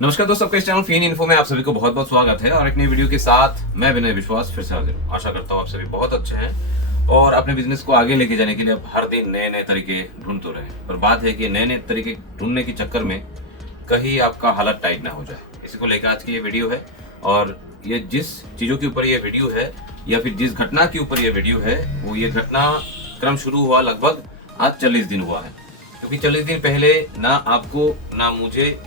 नमस्कार दोस्तों, आपके इस चैनल फीन इन्फो में आप सभी को बहुत बहुत स्वागत है। और एक नई वीडियो के साथ मैं विनय विश्वास फिर से हाजिर हूं। आशा करता हूं आप सभी बहुत अच्छे हैं और अपने बिजनेस को आगे लेके जाने के लिए आप हर दिन नए नए तरीके ढूंढ तो रहे हैं। पर बात है कि नए नए तरीके ढूंढने के चक्कर में कहीं आपका हालत टाइट ना हो जाए, इसी को लेकर आज की ये वीडियो है। और ये जिस चीजों के ऊपर ये वीडियो है या फिर जिस घटना के ऊपर ये वीडियो है, वो ये घटना क्रम शुरू हुआ लगभग आज 40 दिन हुआ है। क्योंकि 40 दिन पहले ना आपको ना मुझे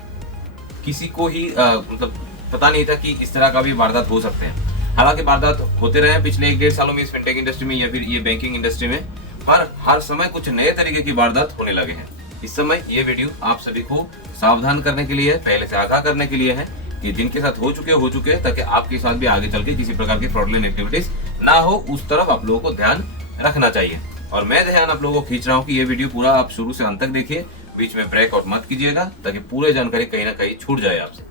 किसी को ही मतलब पता नहीं था कि इस तरह का भी वारदात हो सकते हैं। हालांकि वारदात होते रहे हैं पिछले 1-1.5 सालों में इस फिनटेक इंडस्ट्री में या फिर ये बैंकिंग इंडस्ट्री में, पर हर समय कुछ नए तरीके की वारदात होने लगे हैं। इस समय ये वीडियो आप सभी को सावधान करने के लिए है, पहले से आगाह करने के लिए है कि जिनके साथ हो चुके हैं, ताकि आपके साथ भी आगे चल के किसी प्रकार की फ्रॉडलेंट एक्टिविटीज ना हो, उस तरफ आप लोगों को ध्यान रखना चाहिए। और मैं ध्यान आप लोगों को खींच रहा हूँ कि ये वीडियो पूरा आप शुरू से अंत तक देखिए, बीच में ब्रेक आउट मत कीजिएगा, ताकि पूरे जानकारी कहीं ना कहीं छूट जाए आपसे।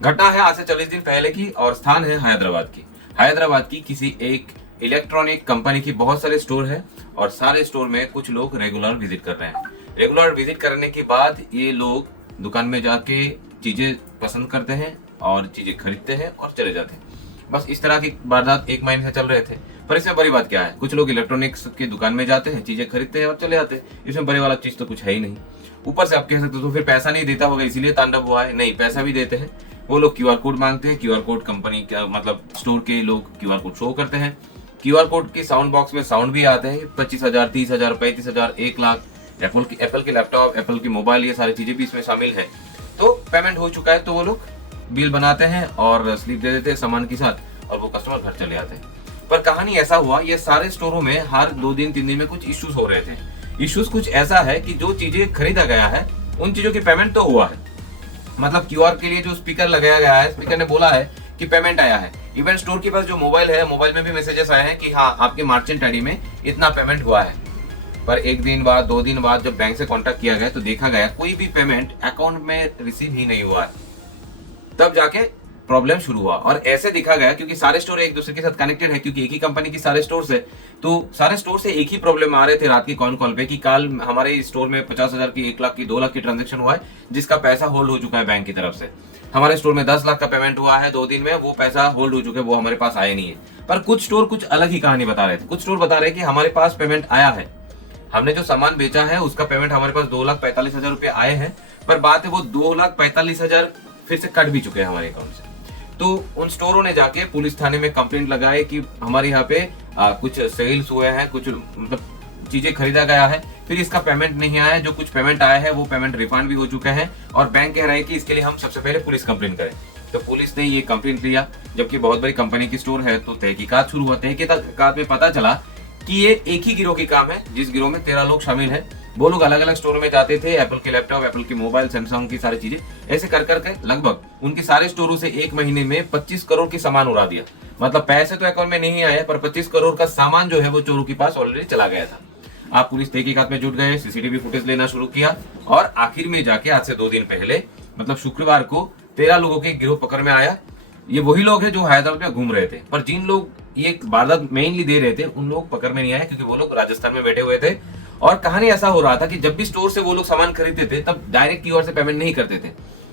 घटना है आज से 40 दिन पहले की और स्थान है हैदराबाद की किसी एक इलेक्ट्रॉनिक कंपनी की बहुत सारे स्टोर है और सारे स्टोर में कुछ लोग रेगुलर विजिट कर रहे हैं। रेगुलर विजिट करने के बाद ये लोग दुकान में जाके चीजें पसंद करते हैं और चीजें खरीदते हैं और चले जाते हैं। बस इस तरह की वारदात 1 महीने से चल रहे थे। पर इसमें बड़ी बात क्या है, कुछ लोग इलेक्ट्रॉनिक्स की दुकान में जाते हैं, चीजें खरीदते हैं और चले जाते हैं। इसमें बड़े वाला चीज तो कुछ है ही नहीं। ऊपर से आप कह सकते हो तो फिर पैसा नहीं देता होगा इसीलिए तांडव हुआ है। नहीं, पैसा भी देते हैं। वो लोग क्यूआर कोड मांगते हैं, क्यूआर कोड कंपनी का मतलब स्टोर के लोग क्यूआर कोड शो करते हैं। क्यूआर कोड की साउंड बॉक्स में साउंड भी आते हैं 25,000, 30,000, 35,000, 1 लाख। एप्पल के लैपटॉप, एप्पल की मोबाइल, ये सारी चीजें भी इसमें शामिल है। तो पेमेंट हो चुका है तो वो लोग बिल बनाते हैं और स्लिप दे देते हैं सामान के साथ और वो कस्टमर घर चले जाते हैं। पर कहानी ऐसा हुआ, ये सारे स्टोरों में हर 2 दिन 3 दिन में कुछ इश्यूज हो रहे थे। इश्यूज कुछ ऐसा है कि जो चीजें खरीदा गया है उन चीजों की पेमेंट तो हुआ है। मतलब क्यूआर के लिए जो स्पीकर लगाया गया है, स्पीकर ने बोला है कि पेमेंट आया है। इवन स्टोर के पास जो मोबाइल है, मोबाइल में भी मैसेजेस आए हैं कि हाँ, आपके मर्चेंट आईडी में इतना पेमेंट हुआ है। पर 1 दिन बाद, 2 दिन बाद जब बैंक से कांटेक्ट किया गया तो देखा गया कोई भी पेमेंट अकाउंट में रिसीव ही नहीं हुआ है। तब जाके प्रॉब्लम शुरू हुआ और ऐसे दिखा गया, क्योंकि सारे स्टोर एक दूसरे के साथ कनेक्टेड है, क्योंकि एक ही कंपनी की सारे स्टोर है, तो सारे स्टोर से एक ही प्रॉब्लम आ रहे थे रात की कॉल पे कि कल हमारे स्टोर में 50,000 की, 1 लाख की, 2 लाख की ट्रांजेक्शन हुआ है, जिसका पैसा होल्ड हो चुका है बैंक की तरफ से। हमारे स्टोर में 10 लाख का पेमेंट हुआ है 2 दिन में, वो पैसा होल्ड हो चुका है, वो हमारे पास आया नहीं है। पर कुछ स्टोर कुछ अलग ही कहानी बता रहे थे। कुछ स्टोर बता रहे कि हमारे पास पेमेंट आया है, हमने जो सामान बेचा है उसका पेमेंट हमारे पास 2,45,000 रुपए आए हैं। पर बात है वो 2,45,000 फिर से कट भी चुके हैं हमारे अकाउंट से। तो उन स्टोरों ने जाके पुलिस थाने में कंप्लेंट लगाए कि हमारे यहाँ पे कुछ सेल्स हुए हैं, कुछ मतलब चीजें खरीदा गया है, फिर इसका पेमेंट नहीं आया है। जो कुछ पेमेंट आया है वो पेमेंट रिफंड भी हो चुका है और बैंक कह रहा है कि इसके लिए हम सबसे पहले पुलिस कंप्लेंट करें। तो पुलिस ने ये कंप्लेंट लिया, जबकि बहुत बड़ी कंपनी की स्टोर है। तो तहकीकात शुरू हुआ। तहकीकात में पता चला कि ये एक ही गिरोह की काम है, जिस गिरोह में 13 लोग शामिल हैं। वो लोग अलग अलग स्टोरों में जाते थे, एप्पल के लैपटॉप, एप्पल की मोबाइल, सैमसंग की सारी चीजें ऐसे कर करके लगभग उनके सारे स्टोरों से 1 महीने में 25 करोड़ की सामान उड़ा दिया। मतलब पैसे तो अकाउंट में नहीं आए, पर 25 करोड़ का सामान जो है वो चोरों के पास ऑलरेडी चला गया था। आप पुलिस तहकीकात में जुट गए, सीसीटीवी फुटेज लेना शुरू किया और आखिर में जाके आज से 2 दिन पहले मतलब शुक्रवार को 13 लोगों के गिरोह पकड़ में आया। ये वही लोग हैं जो हैदराबाद में घूम रहे थे, पर जिन लोग ये वारदात मेनली दे रहे थे उन लोग पकड़ में नहीं आए, क्योंकि वो लोग राजस्थान में बैठे हुए थे। और कहानी ऐसा हो रहा था कि जब भी स्टोर से वो लोग सामान खरीदते थे तब डायरेक्ट क्यूआर से पेमेंट नहीं करते थे।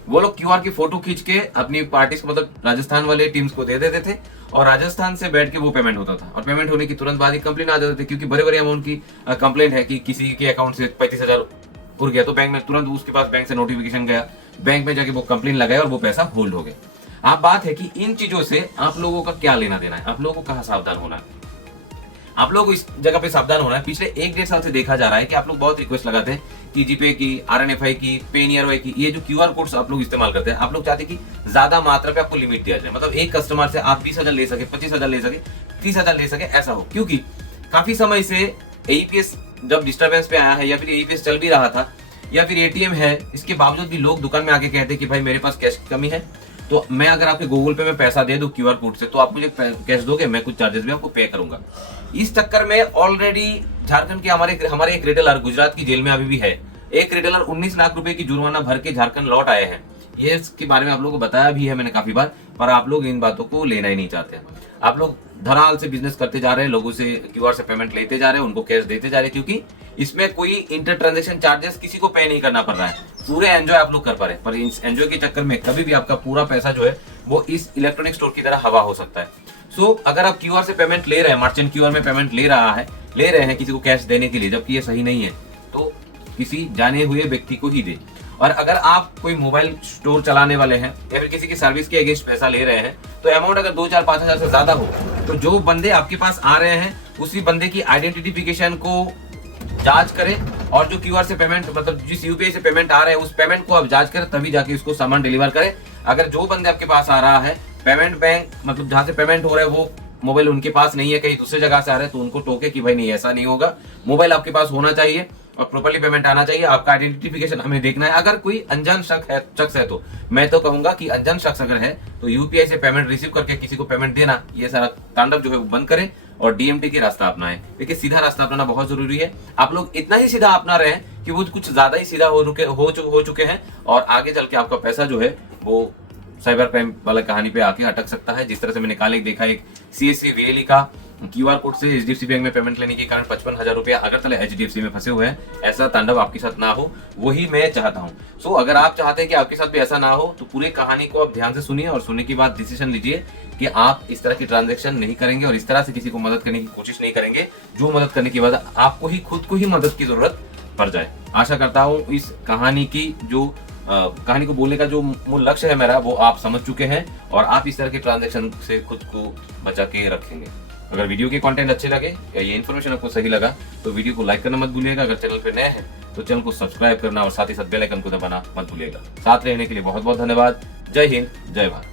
वो लोग क्यूआर की फोटो खींच के अपनी पार्टी को मतलब राजस्थान वाले टीम्स को दे देते थे और राजस्थान से बैठ के वो पेमेंट होता था। और पेमेंट होने की तुरंत बाद ही कंप्लेंट आ जाते थे, क्योंकि बड़े बड़े अमाउंट की कंप्लेंट है कि किसी के अकाउंट से 35,000 उड़ गया, तो बैंक में तुरंत उसके पास बैंक से नोटिफिकेशन गया, बैंक में जाके वो कंप्लेंट लगाया और वो पैसा होल्ड हो गया। आप बात है कि इन चीजों से आप लोगों का क्या लेना देना है, आप लोगों को कहाँ सावधान होना है, आप लोग इस जगह पे सावधान होना है। पिछले 1-1.5 साल से देखा जा रहा है कि आप लोग बहुत रिक्वेस्ट लगाते हैं कि जीपे की, RNFI की, पेनियरवाई की, ये जो क्यूआर कोड्स आप लोग इस्तेमाल करते हैं, आप लोग चाहते हैं कि ज्यादा मात्रा पे आपको लिमिट दिया जाए। मतलब एक कस्टमर से आप 20,000 ले सके, 25,000 ले सके, 30,000 ले सके, ऐसा हो। क्योंकि काफी समय से AEPS जब डिस्टर्बेंस पे आया है या फिर AEPS चल भी रहा था या फिर ATM है, इसके बावजूद भी लोग दुकान में आके कहते हैं कि भाई मेरे पास कैश की कमी है, तो मैं अगर आपके गूगल पे में पैसा दे दूं क्यूआर कोड से, तो आप मुझे कैश दोगे, मैं कुछ चार्जेस भी आपको पे करूंगा। इस चक्कर में ऑलरेडी झारखंड के हमारे एक रिटेलर गुजरात की जेल में अभी भी है। एक रिटेलर 19 लाख रुपए की जुर्माना भर के झारखंड लौट आए हैं। ये इसके बारे में आप लोगों को बताया भी है मैंने काफी बार, पर आप लोग इन बातों को लेना ही नहीं चाहते। आप लोग धड़ाल से बिजनेस करते जा रहे हैं, लोगों से क्यूआर से पेमेंट लेते जा रहे हैं, उनको कैश देते जा रहे हैं, क्योंकि इसमें कोई इंटर ट्रांजेक्शन चार्जेस किसी को पे नहीं करना पड़ रहा है। पूरे एंजॉय आप लोग कर पा रहे हैं, पर इस एंजॉय के चक्कर में कभी भी आपका पूरा पैसा जो है वो इस इलेक्ट्रॉनिक स्टोर की तरह हवा हो सकता है। सो अगर आप क्यूआर से पेमेंट ले रहे हैं, मर्चेंट क्यूआर में पेमेंट ले रहे हैं किसी को कैश देने के लिए, जबकि ये सही नहीं है, तो किसी जाने हुए व्यक्ति को ही दे। और अगर आप कोई मोबाइल स्टोर चलाने वाले हैं या फिर किसी की सर्विस के अगेंस्ट पैसा ले रहे हैं, तो अमाउंट अगर 2, 4, 5 हजार से ज्यादा हो, तो जो बंदे आपके पास आ रहे हैं उसी बंदे की आइडेंटिफिकेशन को जांच करें, और जो क्यूआर से पेमेंट मतलब जिस यूपीआई से पेमेंट आ रहा है उस पेमेंट को आप जांच करें, तभी जाके उसको सामान डिलीवर करें। अगर जो बंदे आपके पास आ रहा है पेमेंट बैंक मतलब जहां से पेमेंट हो रहा है वो मोबाइल उनके पास नहीं है, कहीं दूसरी जगह से आ रहा है, तो उनको टोके कि भाई नहीं ऐसा नहीं होगा, मोबाइल आपके पास होना चाहिए और प्रॉपर्ली पेमेंट आना चाहिए, आपका आइडेंटिफिकेशन हमें देखना है। अगर कोई अनजान शख्स है तो मैं तो कहूंगा कि अनजान शख्स अगर है तो यूपीआई से पेमेंट रिसीव करके किसी को पेमेंट देना, ये सारा तांडव जो है वो बंद करें और डीएमटी की रास्ता अपनाएं। देखिए सीधा रास्ता अपनाना बहुत जरूरी है। आप लोग इतना ही सीधा अपना रहे हैं कि वो कुछ ज्यादा ही सीधा हो चुके हैं, और आगे चल के आपका पैसा जो है वो साइबर क्राइम वाला कहानी पे आके अटक सकता है। जिस तरह से मैंने कल एक देखा, एक सीएससी वीएलई का क्यूआर कोड से एचडीएफसी बैंक में पेमेंट लेने के कारण 55,000 रुपया अगरतला एचडीएफसी में फंसे हुए हैं। ऐसा तांडव आपके साथ ना हो, वही मैं चाहता हूँ। सो अगर आप चाहते हैं कि आपके साथ भी ऐसा ना हो, तो पूरी कहानी को आप ध्यान से सुनिए और सुनने के बाद डिसीजन लीजिए कि आप इस तरह की ट्रांजेक्शन नहीं करेंगे और इस तरह से किसी को मदद करने की कोशिश नहीं करेंगे, जो मदद करने के बाद आपको ही खुद को ही मदद की जरूरत पड़ जाए। आशा करता हूँ इस कहानी की जो कहानी को बोलने का जो मूल लक्ष्य है मेरा, वो आप समझ चुके हैं और आप इस तरह के ट्रांजैक्शन से खुद को बचा के रखेंगे। अगर वीडियो के कंटेंट अच्छे लगे या ये इन्फॉर्मेशन आपको सही लगा तो वीडियो को लाइक करना मत भूलिएगा। अगर चैनल पे नए हैं तो चैनल को सब्सक्राइब करना और साथ ही साथ बेल आइकन को दबाना मत भूलिएगा। साथ रहने के लिए बहुत बहुत धन्यवाद। जय हिंद, जय भारत।